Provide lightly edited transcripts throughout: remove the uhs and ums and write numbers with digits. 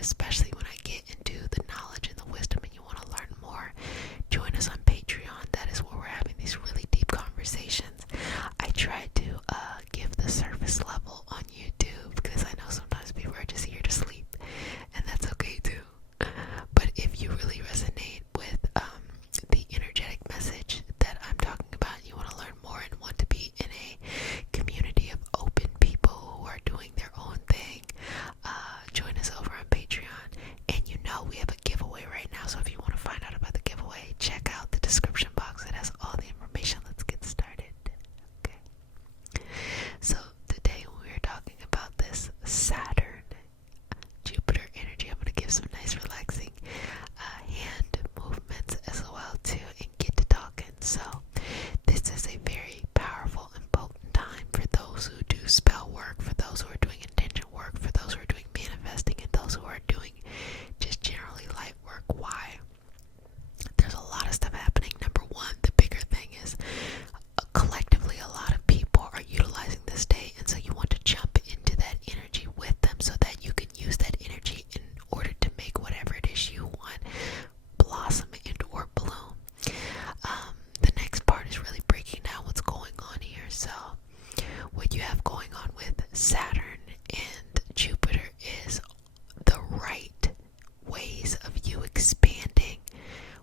especially when I get into the knowledge and the wisdom and you want to learn more, join us on Patreon. That is where we're having these really deep conversations. I try to give the surface level on YouTube because I know sometimes people are just here to sleep, and that's okay too. But if you really resonate with the energetic message that I'm talking about, and you want to learn more and want to be in a community of open people who are doing their own thing, join us over on Patreon. And you know we have a giveaway right now, so if you want to find out about the giveaway, check out the description box. It has all the information. Let's get started. Okay. So today we are talking about this Saturn, Jupiter energy. I'm going to give some nice relaxing hand movements as well too, and get to talking. So this is a very powerful and potent time for those who do spell work, for those who are doing intention work, for those who are doing manifesting, and those who are doing just generally light work. Why? There's a lot of stuff happening. Number one, the bigger thing is collectively a lot of people are utilizing this day, and so you want to jump into that energy with them so that you can use that energy in order to make whatever it is you want blossom into or bloom. The next part is really breaking down what's going on here. So what you have going on with Saturn and Jupiter is the right ways of you expanding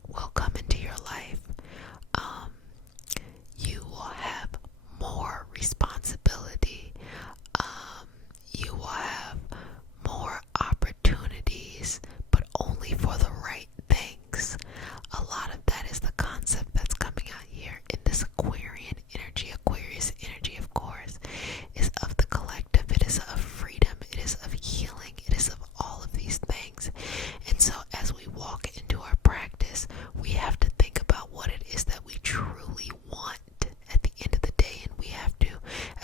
will come into your life. You will have more responsibility. You will have more opportunities, but only for the right things. A lot of that is the concept that's coming out here in this Aquarian energy. Aquarius energy, of course, is of the collective. It is of freedom. It is of healing. It is of all of these things. And so as we walk into our practice, we have to think about what it is that we truly want at the end of the day. And we have to,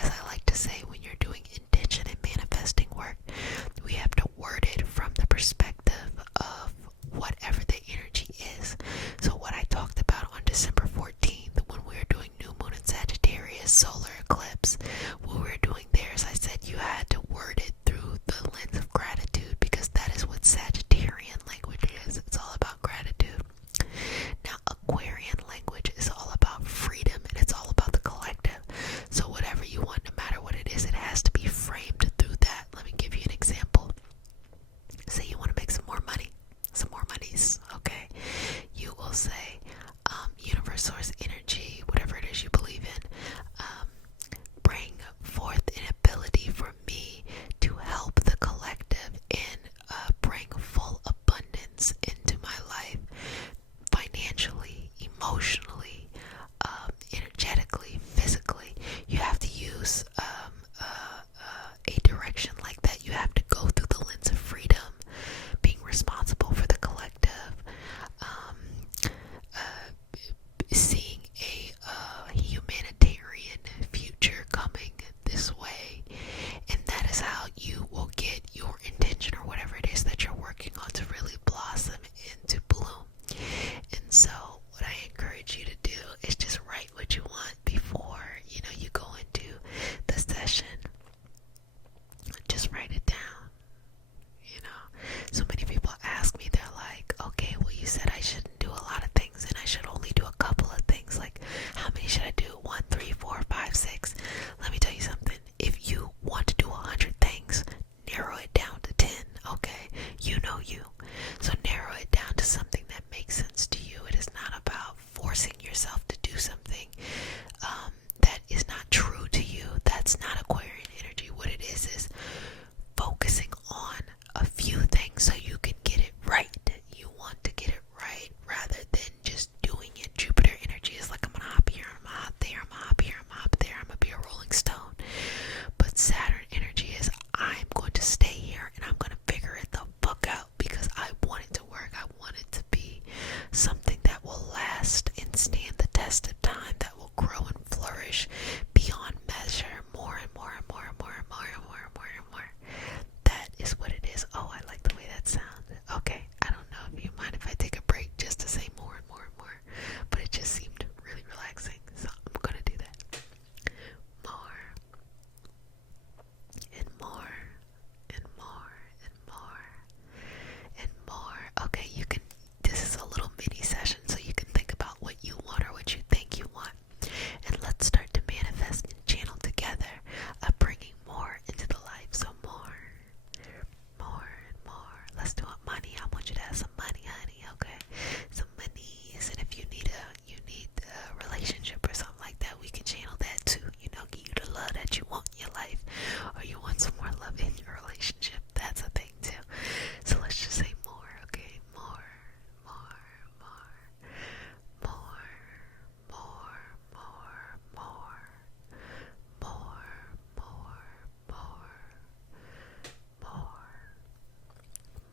as I like to say, when you're doing intention and manifesting work, we have to word it from the perspective of whatever the energy is. So what I talked about on December 14th when we were doing new moon and Sagittarius solar eclipse, when we were doing theirs, I said you had to word it through the lens of gratitude, because that is what Sagittarian language is. It's all about gratitude. Now Aquarian language is all about freedom, and it's all about the collective. So whatever you want, no matter what it is, it has to be framed through that. Let me give you an example. Say you want to make some more money, some more monies, okay? You will say, universe, source, energy, whatever it is you believe in, bring forth an ability for me to help the collective and bring full abundance into my life, financially, emotionally, energetically, physically. You have to use a direction like that. You have to go through the lens of freedom, being responsible for the collective, seeing a humanitarian future coming this way, and that is how you will get your intention or whatever it is that you're working on to really blossom into bloom. And so what I encourage you to do is just write what you want before you go into the session. Just write it down. So many people ask me, they're like, okay, well, you said I shouldn't do a lot of things and I should only do a couple of things. Like, how many should I do? 1, 3, 4, 5, 6? Let me tell you something. If you want to do 100 things, narrow it down to 10, okay? You know you. So narrow it down to something that makes sense to you. It is not about forcing yourself to do something that is not true to you. That's not Aquarian energy. What it is focusing on a few things so you can get it right. You want to get it right rather than just doing it. Jupiter energy is like, I'm gonna hop here, I'm gonna hop there, I'm gonna hop here, I'm gonna hop there, I'm gonna be a rolling stone. But Saturn energy is, I'm going to stay here and I'm gonna figure it the fuck out because I want it to work. I want it to be let's do it money. I want you to have some money, honey, okay? Some monies. And if you need a relationship or something like that, we can channel that too. You know, give you the love that you want in your life, or you want some more love in your relationship. That's a thing too. So let's just say more, okay? More, more, more, more, more, more, more, more,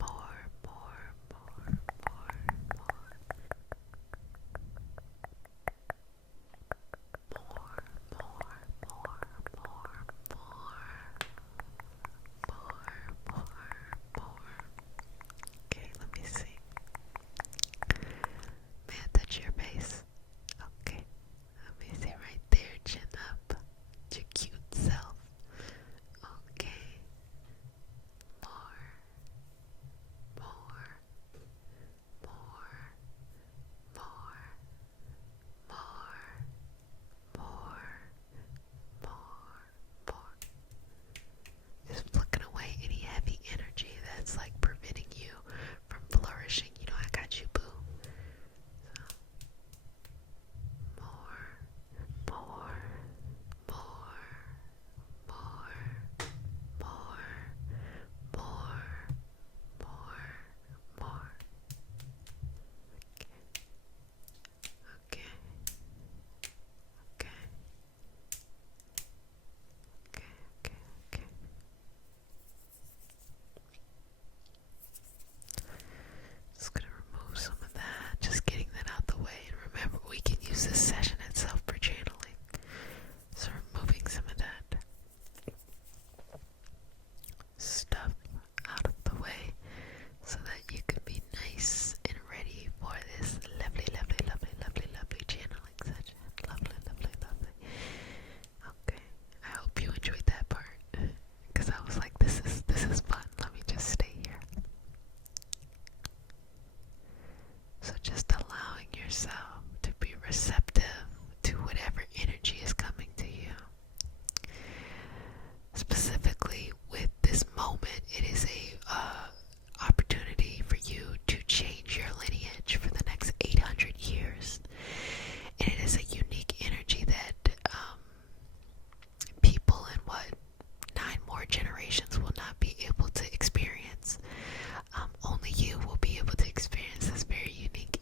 more, more, Okay, let me see. May I touch your face? Okay, let me see right there, chin up. Your cute self. Okay. More, more, more, more, more, more. Just flicking away any heavy energy that's like preventing you from flourishing. You know, I got you, boo. So, more, more, more, more, more, more, more. Okay. Okay. Okay. Okay. Okay. Just gonna remove some of that. Just getting that out the way. And remember, we can use this session itself for channeling. So removing some of that stuff out of the way so that you can be nice and ready for this lovely, lovely, lovely, lovely, lovely channeling session. Lovely, lovely, lovely. Okay, I hope you enjoyed that part, because I was like, this is fun. Let me just stay here. So just allowing yourself to be receptive to whatever energy is coming to you. Specifically with this moment, it is a opportunity for you to change your lineage for the next 800 years. And it is a unique energy that people in 9 more generations will not be able to experience. Only you will be able to experience this very unique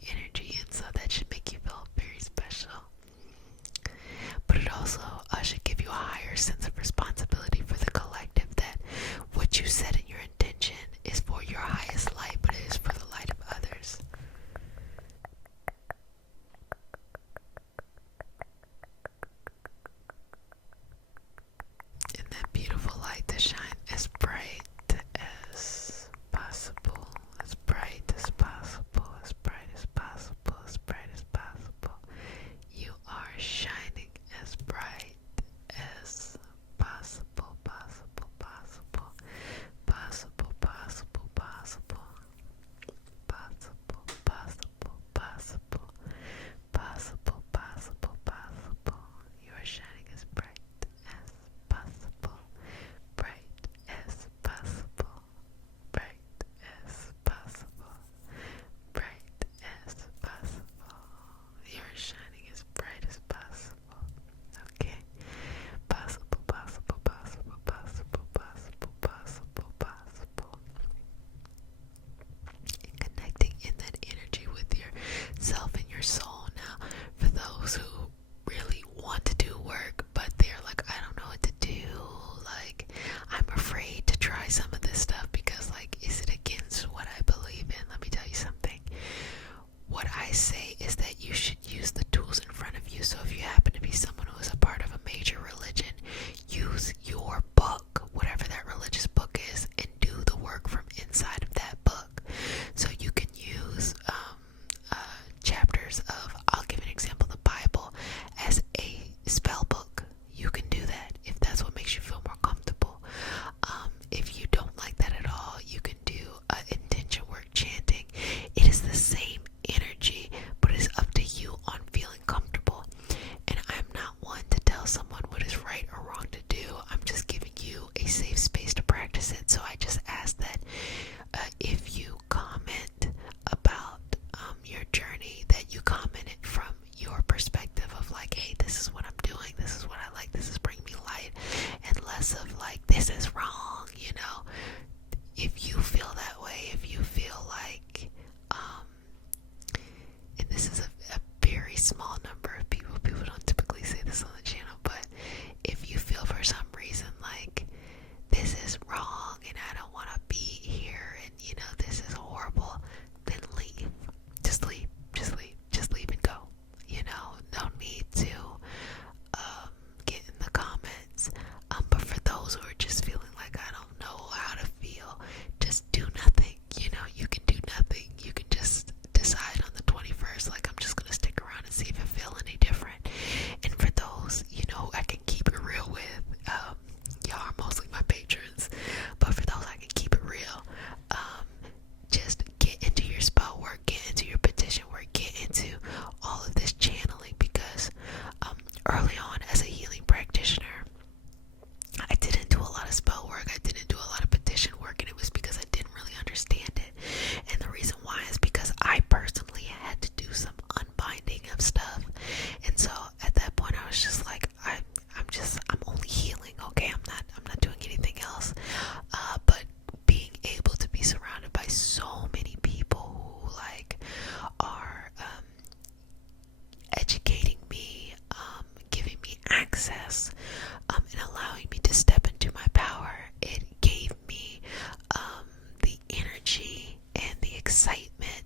excitement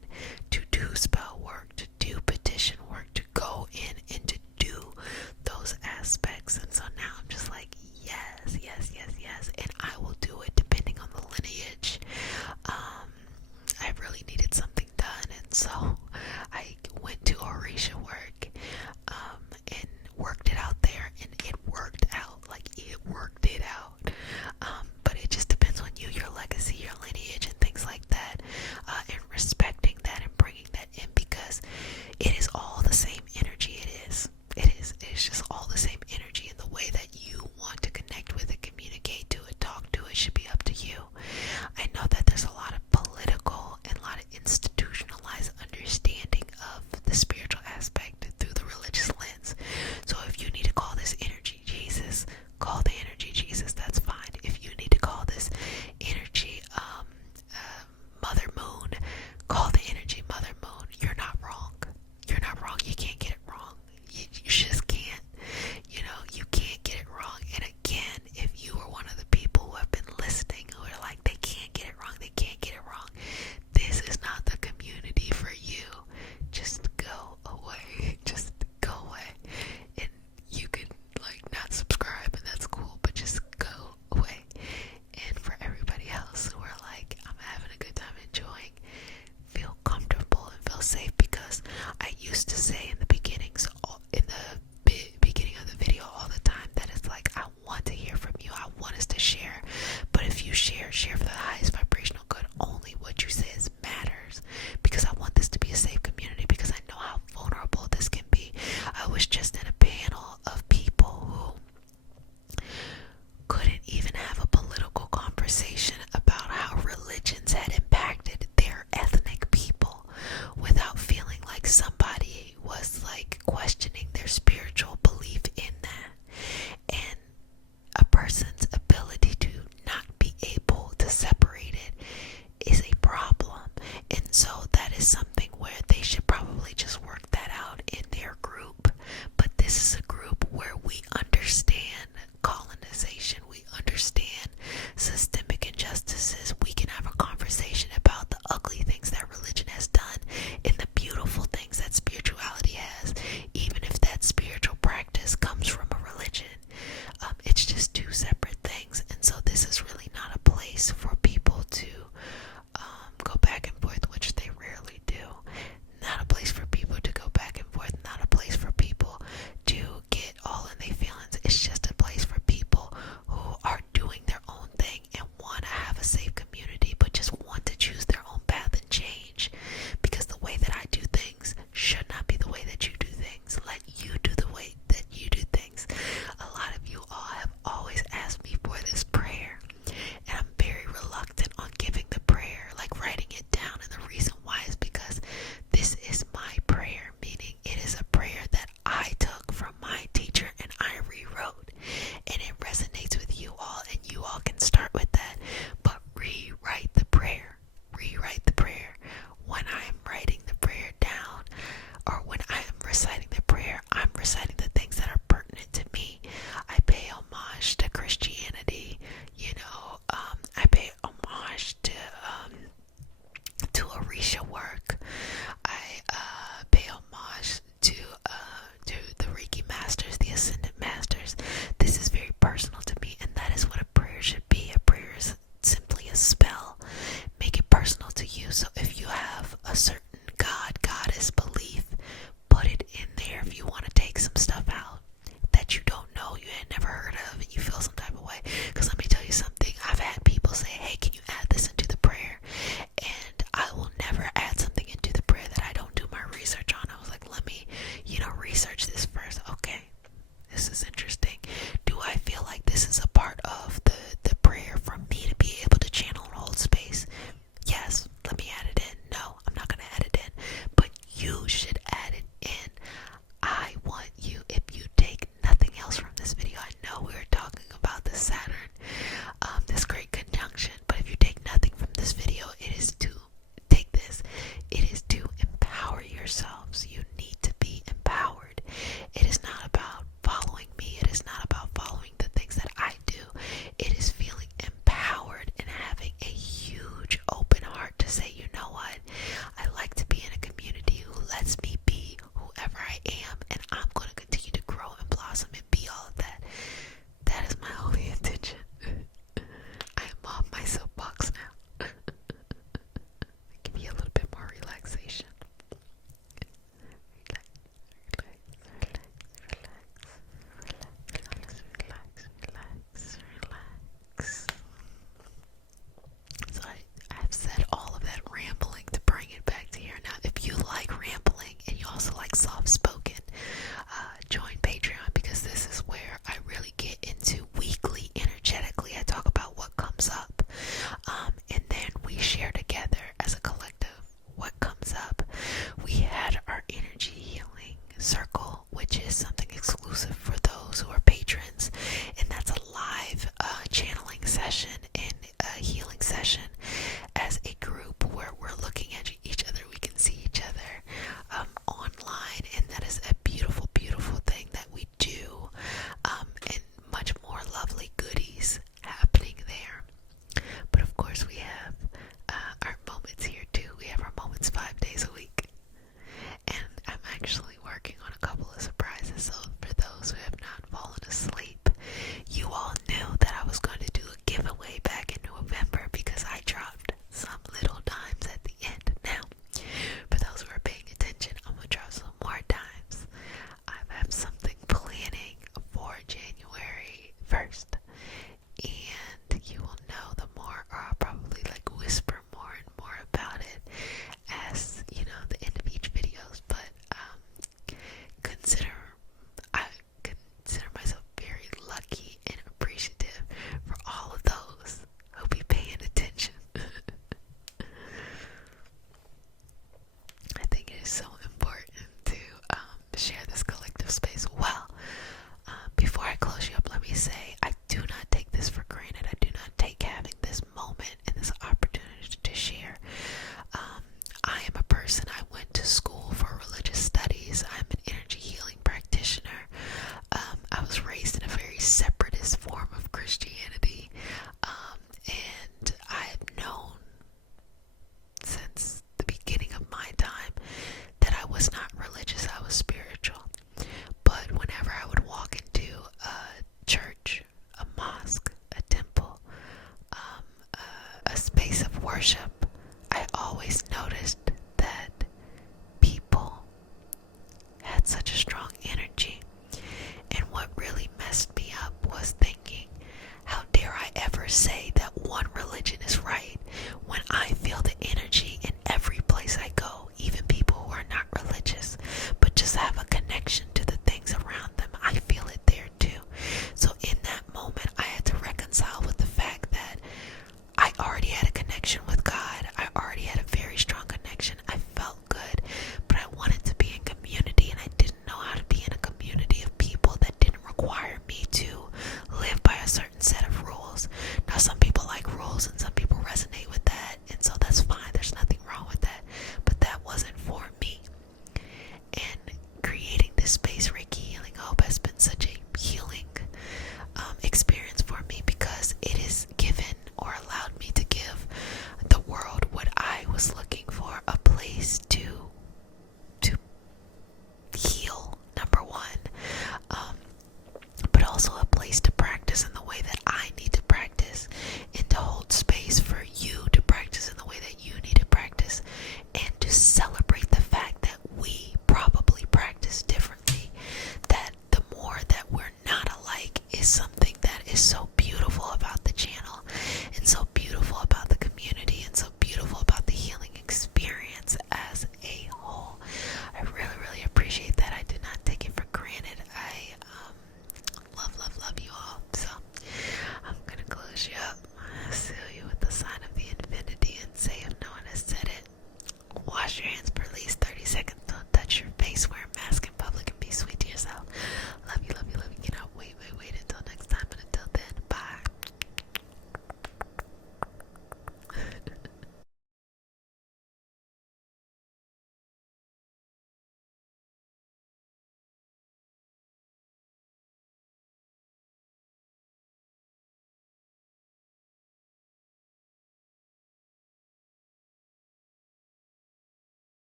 to do spell work, to do petition work, to go in and to do those aspects. And so now I'm just like, yes, yes, yes, yes. And I will do it depending on the lineage. I really needed something done, and so I went to Orisha work and worked it out there, and it worked out. Like, it worked it out. But it just depends on you, your legacy, your lineage, and things like that, and respecting that and bringing that in, because it is all the same energy. It's just all the same energy, and the way that you want to connect with it, communicate to it, talk to it should be up to you. I know that there's a lot of political and a lot of institutionalized understanding of the spiritual aspect through the religious lens. So if you need to call this energy Jesus, call the energy Jesus, that's fine. If you need to call this energy Mother Moon, call the energy Mother Moon. You're not wrong. You're not wrong. You can't get it wrong. You just can't. You can't get it wrong. And again, if you are one of the people who have been listening who are like, they can't get it wrong, they can't get it wrong, this is not the community for you. Just go away. Just go away. And you can not subscribe, and that's cool, but just go away. And for everybody else who are like, I'm having a good time enjoying, feel comfortable and feel safe, because I used to say in the beginnings, in the beginning of the video all the time, that it's like, I want to hear from you, I want us to share, but if you share for the highest vibrational good. Only what you say matters, because I want this to be a safe community, because I know how vulnerable this can be. I was just in a panel of people who couldn't even have a political conversation about how religions had impacted their ethnic people without feeling like somebody was questioning their spiritual belief in that. And a person's ability to not be able to separate it is a problem. And so that is something where they should probably just work that out in their group. But this is a group where we understand colonization, we understand systemic injustices. We can have a conversation about the ugly things that religion has done and the beautiful things that spirituality has, even if that spiritual practice comes from a religion. It's just two separate things. And so this is really not a place for people to go back and forth, which they rarely do. Not a place for people to go back and forth, not a place for people to get all in their feelings. It's just a place for people who are doing their own thing and want to have a safe community, but just want to choose their own path and change, because the way that I do things should not be the way that you do things. Let you do the way that you do things. A lot of you all have always asked me for this prayer, and I'm very reluctant on giving the prayer, writing it down. And the reason why is because this is my prayer, meaning it is a prayer that I took from my teacher and I rewrote, and it resonates with you all, and you all can start with that. But rewrite the prayer. When I'm writing the prayer down, or when I am reciting the prayer, I'm reciting the things that are pertinent to me. I pay homage to Christianity, I pay homage to Orisha work. I pay homage to the Reiki masters, the ascendant masters. This is very personal to me, and that is what a prayer should be. A prayer is simply a spell. Make it personal to you. So if you have a certain